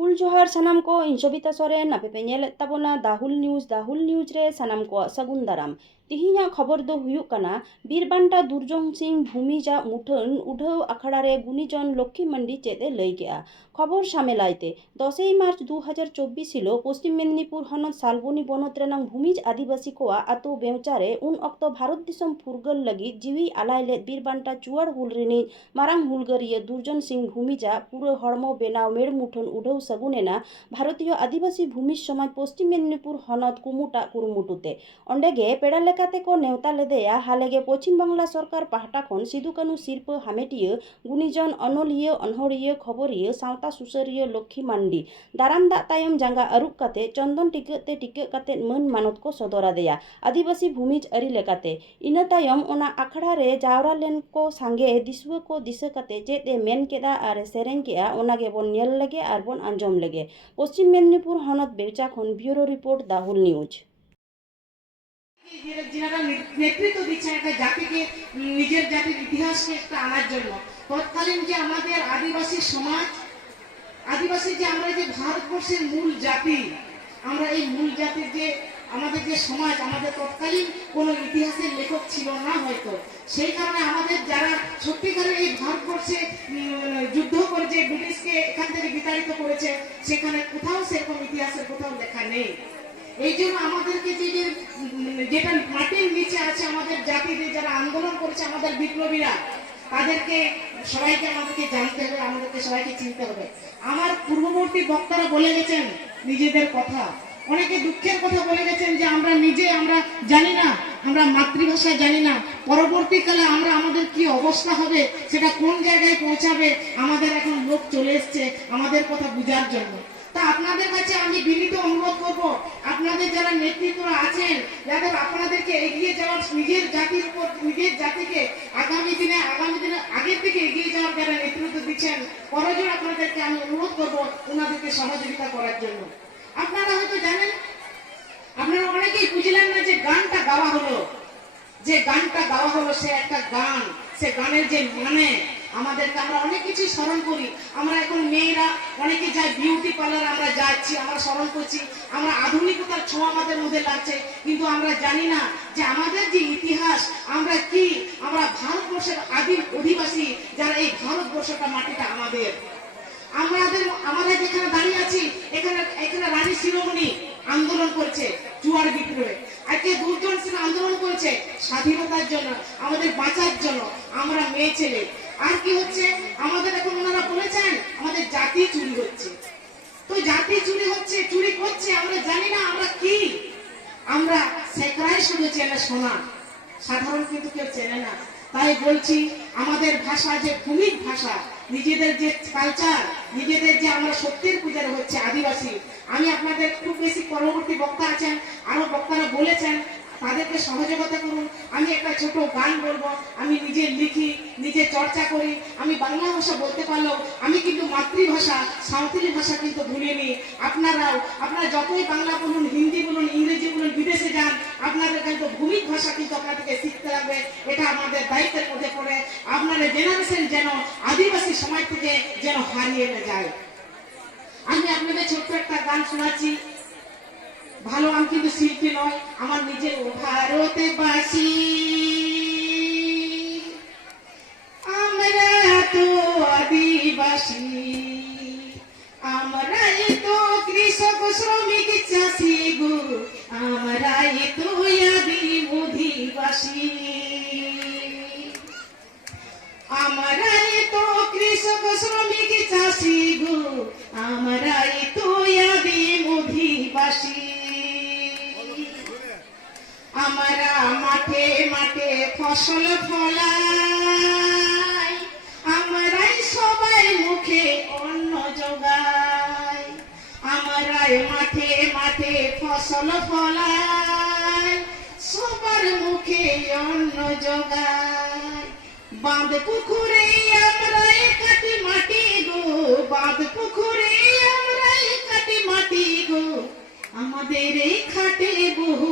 ᱦᱩᱞ ᱡᱚᱦᱟᱨ ᱥᱟᱱᱟᱢ ᱠᱚ ᱤᱧ ᱥᱚᱵᱤᱛᱟ ᱥᱚᱨᱮᱱ ᱟᱯᱮ ᱯᱮ ᱧᱮᱞᱮᱫ ᱛᱟᱵᱚᱱᱟ ᱫᱟᱦᱩᱞ ᱱᱤᱭᱩᱡ ᱫᱟᱦᱩᱞ ᱱᱤᱭᱩᱡ ᱨᱮ ᱥᱟᱱᱟᱢ ᱠᱚᱣᱟᱜ ᱥᱟᱹᱜᱩᱱ ᱫᱟᱨᱟᱢ ᱛᱤᱦᱤᱧᱟᱜ ᱠᱷᱚᱵᱚᱨ ᱫᱚ ᱦᱩᱭᱩᱜ ᱠᱟᱱᱟ ᱵᱤᱨᱵᱟᱱᱴᱟ ᱫᱩᱨᱡᱚᱝ ᱥᱤᱝ ᱵᱷᱩᱢᱤᱡᱟᱜ ᱢᱩᱴᱷᱟᱹᱱ ᱩᱰᱷᱟᱹᱣ ᱟᱠᱷᱲᱟᱨᱮ ᱜᱩᱱᱤᱡᱚᱱ ᱞᱚᱠᱠᱷᱤ ᱢᱟᱱᱰᱤ ᱪᱮᱫ ᱮ ᱞᱟᱹᱭ ᱠᱮᱜᱼᱟ ᱠᱷᱚᱵᱚᱨ ᱥᱟᱢᱮᱞᱟᱭᱛᱮ ᱫᱚᱥᱮᱭ ᱢᱟᱨᱪ ᱫᱩ ᱦᱟᱡᱟᱨ ᱪᱚᱵᱵᱤᱥ ᱦᱤᱞᱳᱜ ᱯᱚᱥᱪᱤᱢ ᱢᱮᱫᱽᱱᱤᱯᱩᱨ ᱦᱚᱱᱚᱛ ᱥᱟᱞᱵᱚᱱᱤ ᱵᱚᱱᱚᱛ ᱨᱮᱱᱟᱝ ᱵᱷᱩᱢᱤᱡ ᱟᱹᱫᱤᱵᱟᱹᱥᱤ ᱠᱚᱣᱟᱜ ᱟᱹᱛᱩ ᱵᱮᱣᱪᱟᱨᱮ ᱩᱱ ᱚᱠᱛᱚ ᱵᱷᱟᱨᱚᱛ ᱫᱤᱥᱚᱢ ᱯᱷᱩᱨᱜᱟᱹᱞ ᱞᱟᱹᱜᱤᱫ ᱡᱤᱣᱤ ᱟᱞᱟᱭ ᱞᱮᱫ ᱵᱤᱨᱵᱟᱱᱴᱟ ᱪᱩᱣᱟᱹᱲ ᱦᱩᱞ ᱨᱤᱱᱤᱡ ᱢᱟᱨᱟᱝ ᱦᱩᱞᱜᱟᱹᱨᱤᱭᱟᱹ ᱫᱩᱨᱡᱚᱱ ᱥᱤᱝ ᱵᱷᱩᱢᱤᱡᱟᱜ ᱯᱩᱨᱟᱹ ᱦᱚᱲᱢᱚ ᱵᱮᱱᱟᱣ ᱢᱮᱲ ᱢᱩᱴᱷᱟᱹᱱ ᱩᱰᱷᱟᱹᱣ ᱥᱟᱹᱜᱩᱱ ᱮᱱᱟ ᱵᱷᱟᱨᱚᱛᱤᱭᱚ ᱟᱹᱫᱤᱵᱟᱹᱥᱤ ᱵᱷᱩᱢᱤᱡ ᱥᱚᱢᱟᱡᱽ ᱯᱚᱥᱪᱤᱢ ᱢᱮᱫᱽᱱᱤᱯᱩᱨ ᱦᱚᱱᱚᱛ ᱠᱩᱢᱩᱴᱟᱜ ᱠᱩᱨᱩᱢᱩᱴᱩᱛᱮ ᱚᱸᱰᱮᱜᱮ ᱯᱮᱲᱟ ᱞᱮᱠᱟ ᱞᱮᱠᱟᱛᱮ ᱠᱚ ᱱᱮᱣᱛᱟ ᱞᱮᱫᱮᱭᱟ ᱦᱟᱞᱮᱜᱮ ᱯᱚᱪᱷᱤᱢ ᱵᱟᱝᱞᱟ ᱥᱚᱨᱠᱟᱨ ᱯᱟᱦᱴᱟ ᱠᱷᱚᱱ ᱥᱤᱫᱩ ᱠᱟᱹᱱᱩ ᱥᱤᱨᱯᱟᱹ ᱦᱟᱢᱮᱴᱤᱭᱟᱹ ᱜᱩᱱᱤᱡᱚᱱ ᱚᱱᱚᱞᱤᱭᱟᱹ ᱚᱱᱚᱲᱦᱤᱭᱟᱹ ᱠᱷᱚᱵᱚᱨᱤᱭᱟᱹ ᱥᱟᱶᱛᱟ ᱥᱩᱥᱟᱹᱨᱤᱭᱟᱹ ᱞᱚᱠᱠᱷᱤ ᱢᱟᱱᱰᱤ ᱫᱟᱨᱟᱢ ᱫᱟᱜ ᱛᱟᱭᱚᱢ ᱡᱟᱸᱜᱟ ᱟᱹᱨᱩᱵ ᱠᱟᱛᱮ ᱪᱚᱱᱫᱚᱱ ᱴᱤᱠᱟᱹᱜ ᱛᱮ ᱴᱤᱠᱟᱹᱜ ᱠᱟᱛᱮᱫ ᱢᱟᱹᱱ ᱢᱟᱱᱚᱛ ᱠᱚ ᱥᱚᱫᱚᱨ ᱟᱫᱮᱭᱟ ᱟᱹᱫᱤᱵᱟᱹᱥᱤ ᱵᱷᱩᱢᱤᱡ ᱟᱹᱨᱤ ᱞᱮᱠᱟᱛᱮ ᱤᱱᱟᱹ ᱛᱟᱭᱚᱢ ᱚᱱᱟ ᱟᱠᱷᱲᱟ ᱨᱮ ᱡᱟᱣᱨᱟ ᱞᱮᱱ ᱠᱚ ᱥᱟᱸᱜᱮ ᱫᱤᱥᱩᱣᱟᱹ ᱠᱚ ᱫᱤᱥᱟᱹ ᱠᱟᱛᱮ ᱪᱮᱫ ᱮ ᱢᱮᱱ ᱠᱮᱫᱟ ᱟᱨ ᱮ ᱥᱮᱨᱮᱧ ᱠᱮᱜᱼᱟ ᱚᱱᱟ ᱜᱮᱵᱚᱱ ᱧᱮᱞ ᱞᱮᱜᱮ ᱟᱨ ᱵᱚᱱ ᱟᱸᱡᱚᱢ ᱞᱮᱜᱮ ᱯᱚᱥᱪᱤᱢ ᱢᱮᱫᱽᱱᱤᱯᱩᱨ ᱦᱚᱱᱚᱛ ᱵᱮᱣᱪᱟ ᱠᱷᱚᱱ ᱵᱤᱭᱩᱨᱳ ᱨᱤᱯᱳᱨᱴ ᱫᱟᱦᱩᱞ ᱱᱤᱭᱩᱡᱽ যারা নেতৃত্ব দিচ্ছেন একটা জাতিকে নিজের জাতির ইতিহাসকে একটা আনার জন্য। তৎকালীন যে আমাদের আদিবাসী সমাজ, আদিবাসী যে আমরা যে ভারতবর্ষের মূল জাতি, আমরা এই মূল জাতির যে আমাদের যে সমাজ, আমাদের তৎকালীন কোনো ইতিহাসের লেখক ছিল না হয়তো। সেই কারণে আমাদের যারা সত্যিকারের এই ভারতবর্ষে যুদ্ধ করে যে ব্রিটিশকে এখান থেকে বিতাড়িত করেছে, সেখানে কোথাও সেরকম ইতিহাসের কোথাও লেখা নেই। এই জন্য আমাদেরকে যেটা মাটির নিচে আছে আমাদের জাতিদের যারা আন্দোলন করেছে আমাদের বিপ্লবীরা, তাদেরকে, সবাইকে আমাদেরকে জানতে হবে, আমাদেরকে সবাইকে চিনতে হবে। আমার পূর্ববর্তী বক্তারা বলে গেছেন নিজেদের কথা। অনেকে দুঃখের কথা বলে গেছেন যে আমরা নিজে, আমরা জানি না, আমরা মাতৃভাষা জানি না। পরবর্তীকালে আমরা আমাদের কি অবস্থা হবে, সেটা কোন জায়গায় পৌঁছাবে, আমাদের এখন লোক চলে এসছে আমাদের কথা বুঝার জন্য। তা আপনাদের কাছে আমি বিনীত অনুরোধ করব, আপনাদের যারা নেতৃত্ব আছেন যাদের আপনাদেরকে এগিয়ে যাওয়ার নিজের জাতির উপর, নিজের জাতিকে আগামী দিনে আগামী দিনে আগের থেকে এগিয়ে যাওয়ার যারা নেতৃত্ব দিচ্ছেন করজোর আপনাদেরকে আমি অনুরোধ করব ওনাদেরকে সহযোগিতা করার জন্য। আপনারা হয়তো জানেন, আপনারা অনেকেই বুঝলেন না যে গানটা গাওয়া হলো। যে গানটা গাওয়া হলো, সে একটা গান, সে গানের যে মানে আমাদেরকে আমরা অনেক কিছুই স্মরণ করি। আমরা এখন মেয়েরা অনেকে যাই বিউটি পার্লার আমরা যাচ্ছি, আমরা স্মরণ করছি। আমরা আধুনিকতার ছোঁয়া আমাদের মধ্যে লাগছে। কিন্তু আমরা জানি না যে আমাদের যে ইতিহাস, আমরা কি? আমরা ভারতবর্ষের আদিম অধিবাসী যারা এই ভারতবর্ষটা মাটিটা আমাদের। আমাদের আমাদের যেখানে দাঁড়িয়ে আছি, এখানে এখানে রানী শিরোমণি আন্দোলন করছে, জুয়ার বিদ্রোহে আজকে দুর্জন সিং আন্দোলন করেছে, স্বাধীনতার জন্য, আমাদের বাঁচার জন্য। আমরা মেয়ে ছেলে। আর কি হচ্ছে? আমাদের এখন ওনারা বলেছেন, আমাদের জাতি চুরি হচ্ছে। তো জাতি চুরি হচ্ছে, চুরি করছে, আমরা জানি না আমরা কি। আমরা সেকরাই শুধু চেনে শোনা সাধারণ কিন্তু কেউ চেনে না। তাই বলছি, আমাদের ভাষা যে ভূমিক ভাষা, নিজেদের যে কালচার নিজেদের যে আমরা সত্যের পূজার হচ্ছে আদিবাসী। আমি আপনাদের খুব বেশি পরবর্তী বক্তা আছেন, আরও বক্তারা বলেছেন তাদেরকে সহযোগিতা করুন আমি একটা ছোট গান বলব। আমি নিজে লিখি, নিজে চর্চা করি। আমি বাংলা ভাষা বলতে পারলেও আমি কিন্তু মাতৃভাষা, সাঁওতালি ভাষা কিন্তু ভুলিনি আপনারাও, আপনারা যতই বাংলা বলুন, হিন্দি বলুন, ইংরেজি বলুন, বিদেশে যান, আপনাদের কিন্তু ভূমিক ভাষা কিন্তু আপনাদেরকে শিখতে হবে এটা আমাদের দায়িত্বের মধ্যে পড়ে। আপনাদের জেনারেশন যেন আদিবাসী সমাজ থেকে যেন হারিয়ে যায়। আমি আপনাদের ছোট্ট একটা গান শোনাচ্ছি। ভালো আমি কিন্তু শিল্পী নয় আমার নিজের ভারতে বাসি আমরা তো আদিবাসী। আমরা মাঠে মাঠে ফসল ফলাই। আমরাই সবাই মুখে অন্ন যোগাই আমরাই মাঠে মাঠে ফসল ফলাই। সবার মুখে অন্ন যোগাই বাঁধ পুকুরে আমরাই কাটি মাটি গো। বাঁধ পুকুরে আমরাই কাটি মাটি গো। আমাদের এই খাটে বহু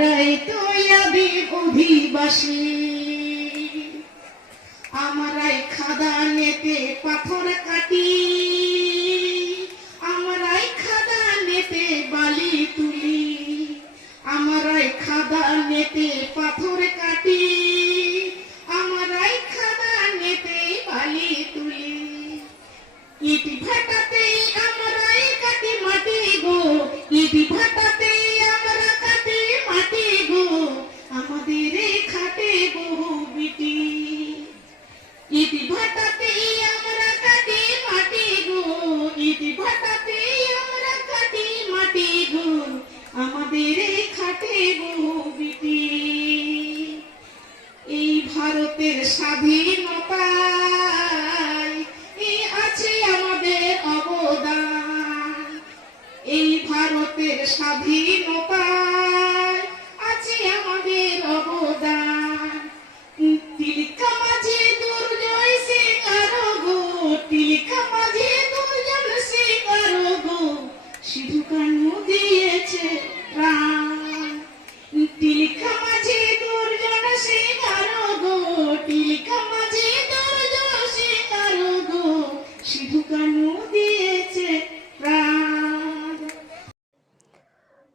আমরাই তুই অধিবাসী স্বাধীনতায় এই আছে আমাদের অবদান। এই ভারতের স্বাধীনতায়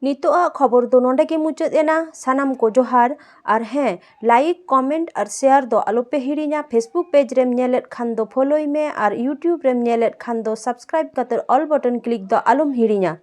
ᱱᱤᱛᱚᱜ ᱟᱜ ᱠᱷᱚᱵᱚᱨ ᱫᱚ ᱱᱚᱰᱮ ᱜᱮ ᱢᱩᱪᱟᱹᱫ ᱮᱱᱟ ᱥᱟᱱᱟᱢ ᱠᱚ ᱡᱚᱦᱟᱨ ᱟᱨ ᱦᱮᱸ ᱞᱟᱭᱤᱠ ᱠᱚᱢᱮᱱᱴ ᱟᱨ ᱥᱮᱭᱟᱨ ᱫᱚ ᱟᱞᱚᱯᱮ ᱦᱤᱲᱤᱧᱟ ᱯᱷᱮᱥᱵᱩᱠ ᱯᱮᱡᱽ ᱨᱮᱢ ᱧᱮᱞᱮᱫ ᱠᱷᱟᱱ ᱫᱚ ᱯᱷᱚᱞᱳᱭ ᱢᱮ ᱟᱨ ᱤᱭᱩᱴᱤᱭᱩᱵᱽ ᱨᱮᱢ ᱧᱮᱞᱮᱫ ᱠᱷᱟᱱ ᱫᱚ ᱥᱟᱵᱥᱠᱨᱟᱭᱤᱵ ᱠᱟᱛᱮ ᱚᱞ ᱵᱚᱴᱚᱱ ᱠᱞᱤᱠ ᱫᱚ ᱟᱞᱚᱢ ᱦᱤᱲᱤᱧᱟ